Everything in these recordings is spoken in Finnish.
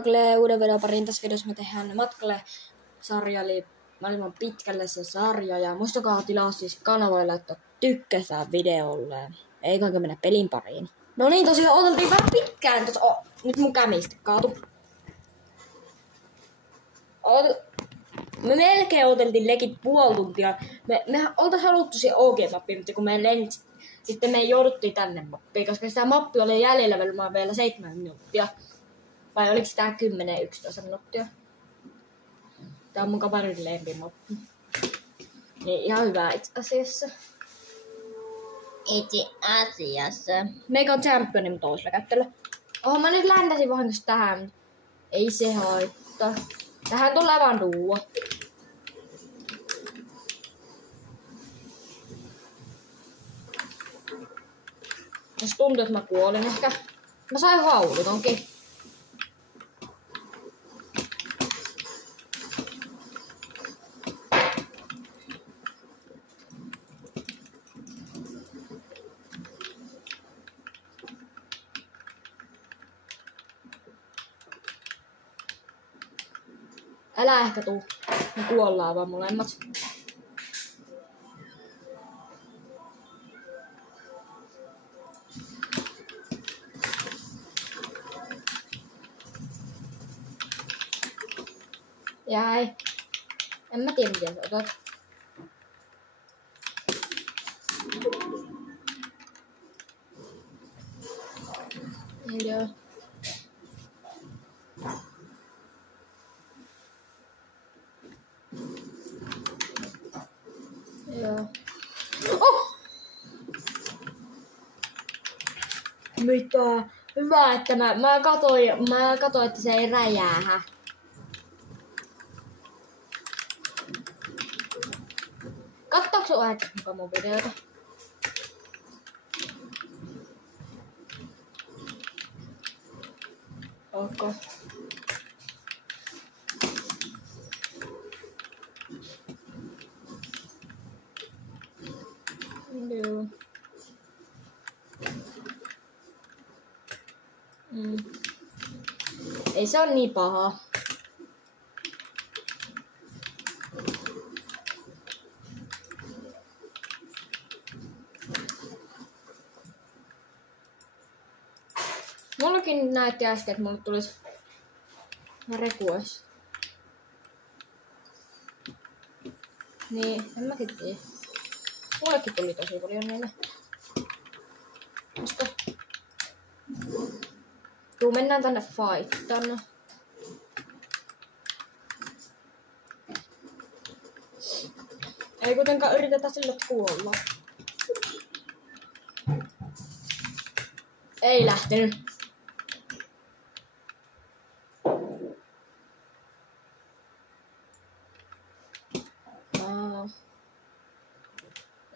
Uuden videon pariin. Tässä videossa me tehdään matkalle sarja, eli maailman pitkälle se sarja. Ja muistakaa tilaa siis kanavalle laittaa tykkäsää videolle. Eikönkö mennä pelin pariin. No niin, tosiaan oteltiin vähän pitkään. Nyt mun kämistä kaatu. Me melkein oteltiin legit puoli tuntia. Me oltais haluttu siihen OG-mappiin, mutta kun sitten me jouduttiin tänne mappiin, koska sitä mappi oli jäljellä vielä 7 minuuttia. Vai oliko sitä 10-11 minuuttia? Tää on mun kaverin lempimappi. Niin ihan hyvä itse asiassa. Meikä on championi mun toisella kättelyllä. Mä nyt läntäsin vahingossa tähän. Ei se haittaa. Tähän tulee vaan duo. Jos tuntuu, että mä kuolin ehkä. Mä sain haulutonkin. Älä ehkä tuu. Me kuollaan vaan molemmat. Jäi. En mä tiedä miten sä otat. Joo. Joo. Oh! Mitä? Hyvä, että mä katoin, että se ei räjäähä. Katsotaanko sun ajattelut mukaan mun videota? Ok. Joo. Ei se on niin paha. Mullakin näytti äsken, että mulle tulisi request. Niin, en mäkin tiedä. Mullekin tuli tosi paljon niille. Koska... mennään tänne fightaan. Ei kuitenkaan yritetä sille kuolla. Ei lähtenyt.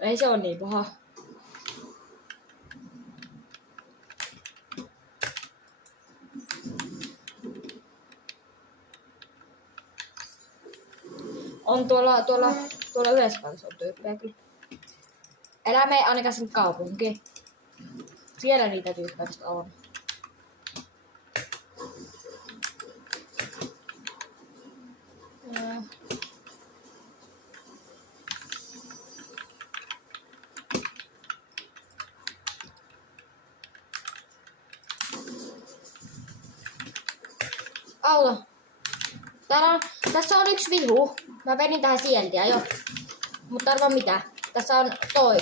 Ei se on niin paha. On tuolla yhdessä kanssa on tyyppejä kyllä. Elä mene ainakaan sinne kaupunkiin. Siellä niitä tyyppejä on. Auto. Tässä on yksi vihu. Mä vedin tähän sieltiä jo. Mutta arvaa mitä. Tässä on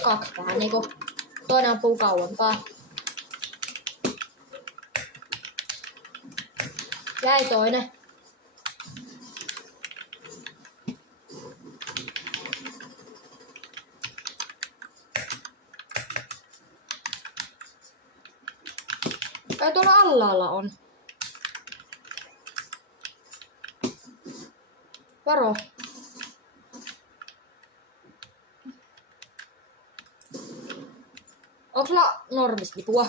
kaksi tähän niinku. Toinen ampuu kauempaa. Jäi toinen. Ai tuolla alhaalla on. Varo. Onks sulla normistipua?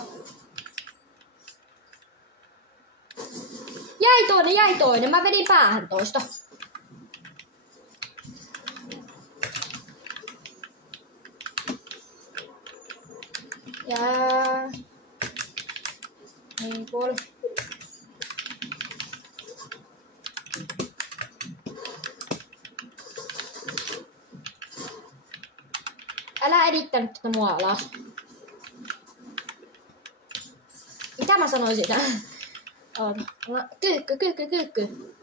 Jäi toinen. Mä vedin päähän toista. Niin puoli. Älä edittänyt tätä mua alas. Mitä mä sanoin siitä? Kyykky.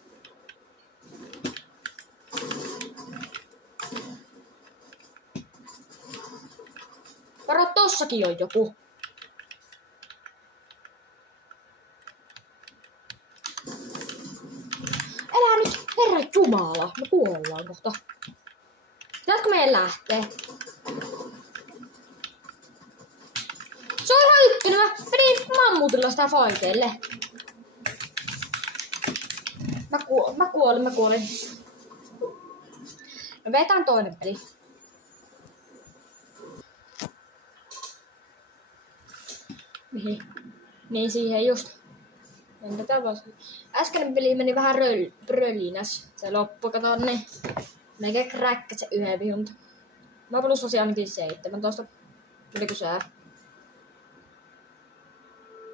Varo, tossakin on joku. Älä nyt, herra jumala, me kuollaan kohta. Pitäisikö meidän lähteä? Se on ihan ykkönen, mä vedin mammutilla sitä faiteille. Mä kuolin. No vetään toinen peli. Mihin? Niin siihen just. Entä tää vaan? Äskeinen peli meni vähän röllinäs. Se loppui, kato niin. Meikä kräkkäs se yhden vihunta. Mä plussasin ainakin 17. Tuliko sää?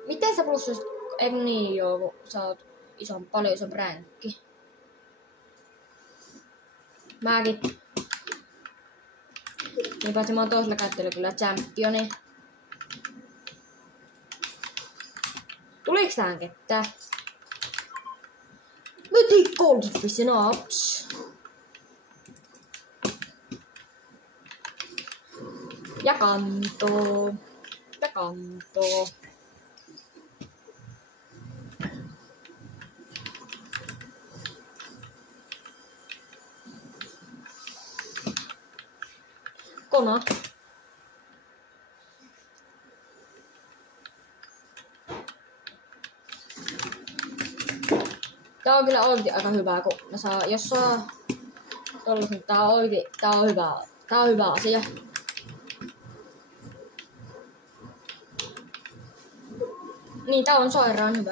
Miten sä plussasit? Eikö niin joo, sä oot paljon isompi ränkki. Mäkin. Niin paitsi mä oon toisella käyttänyt kyllä championi. Tuliks tähän ketään? Mythic Goldfish Nuts. Ja kantoo. Kona. Tää on kyllä oikein aika hyvää, kun mä saan, jos saa tollasen, niin tää on hyvä asia. Niin, tää on sairaan hyvä.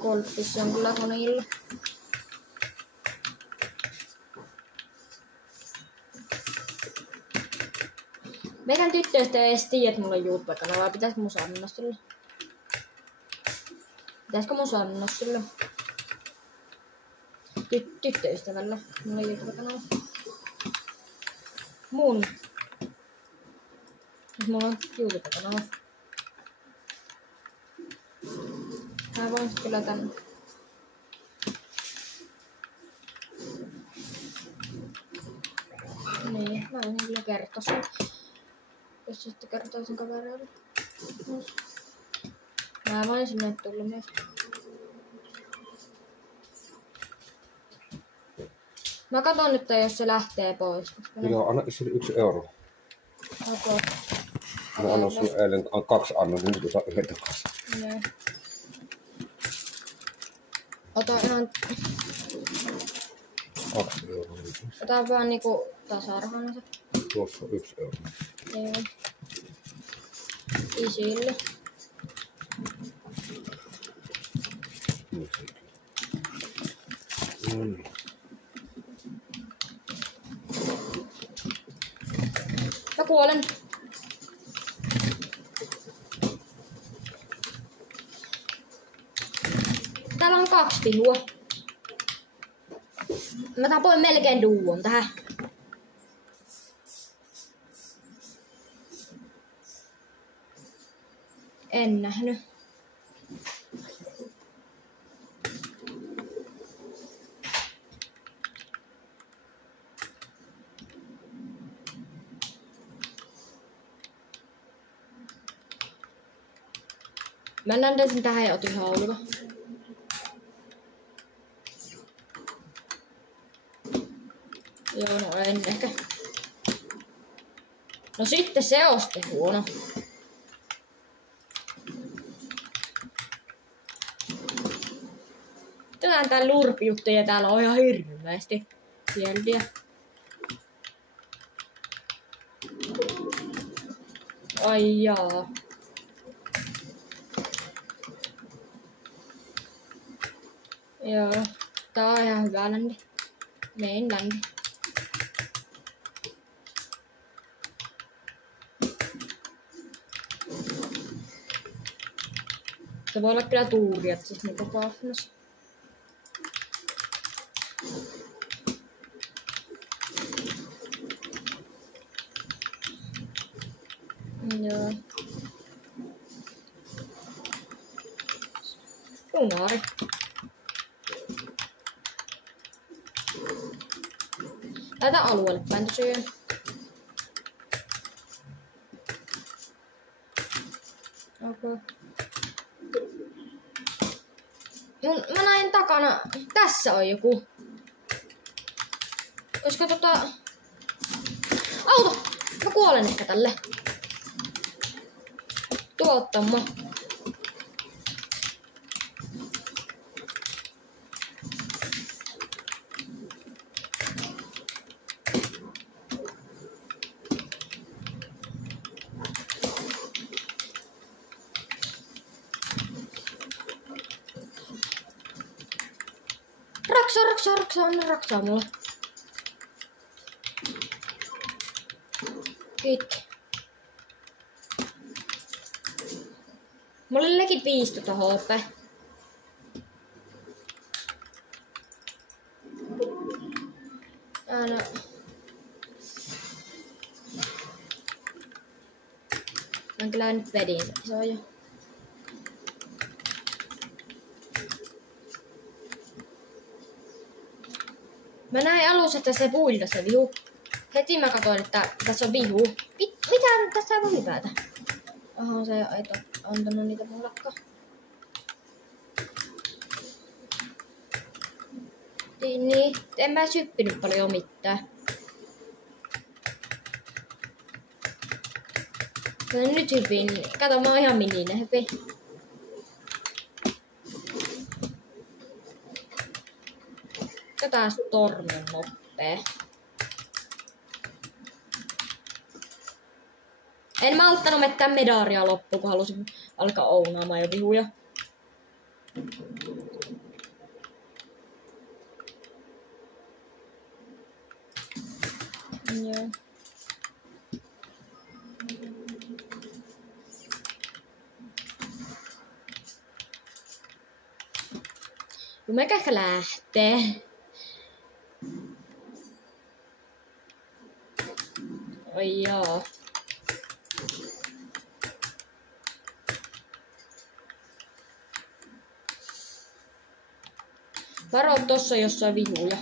Goldfish on kyllä konilla. Meidän tyttöistä ei edes tiedä, että mulla on YouTube-kanava. Pitäisikö mun sanoa sille? Tyttöystävällä. Mulla on YouTube-kanava. Mun. Mulla on YouTube-kanava. Mä voin kyllä tän. Niin, mä voin kyllä kertoa sun. Jos sitten kertoisin kavereille. Mä voin sinne tulla myös. Mä katon nyt, jos se lähtee pois. Joo, anna sille 1 euro. Okay. Mä annan sulle eilen 2 annon, niin nyt saa 1 takaisin. Joo. Ota ihan... 2 euroa. Ota vaan niinku tasarahana se. Tuossa on 1 euro. Joo. Isille. No niin. Mä kuolen. Täällä on 2 pihua. Mä tapoin melkein duon tähän. En nähnyt. Mä läntäisin tähän ja otin haulua. Joo, no en ehkä. No sitten se on sitten huono. Tänään tää lurpiutteja täällä on ihan hirveästi. Sieltä. Ai jaa. Joo, tää on ihan hyvä ländi. Mein ländi. Se voi olla kyllä tuuria, siis niinku pahnas. Unaari. Laita alueelle päin tosiaan. Okay. Mä näin takana, tässä on joku. Koska auto! Mä kuolen ehkä tälle. Tuottamo. Raksaa mulle. Kiitti. Mulla oli legit 15 HP. Aina. Mä kyllä nyt vedin se on jo. Mä näin alussa, että se puilta se vihu. Heti mä katsoin, että tässä on vihu. Mitä tässä on ylipäätä? Aha, se ei antanut niitä mullakkaan. Niin, en mä syppinyt paljon mitään. Nyt hypin. Kato, mä oon ihan mininen hypin. Jotain stormin noppee. En mä ottanut mettään medaria loppuun, kun halusin alkaa ounaamaan jo vihuja. Joo. Meikä ehkä lähtee. Oi joo. Varo tossa jossain vihuja.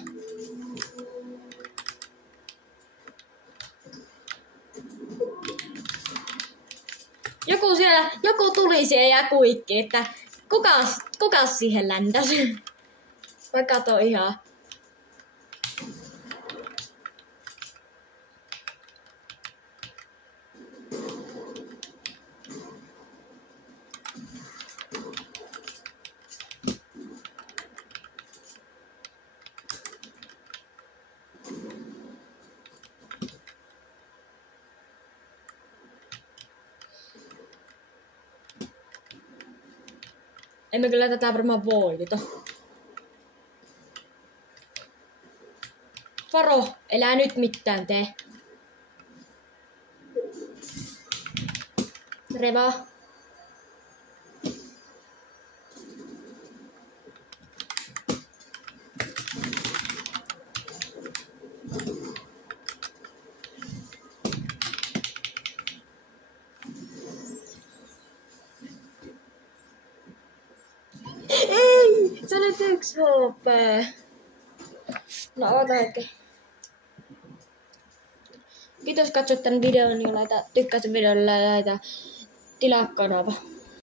Joku tuli siihen ja kuikki, että kukas siihen läntäsi. Mä katon ihan. Emme kyllä tätä varmaan voita. Varo, elää nyt mitään tee. Reva. Ei! Se oli 1 HP. No oota hetki. Kiitos katsot tän videon ja tykkäät videolle ja laita tilaa kanava.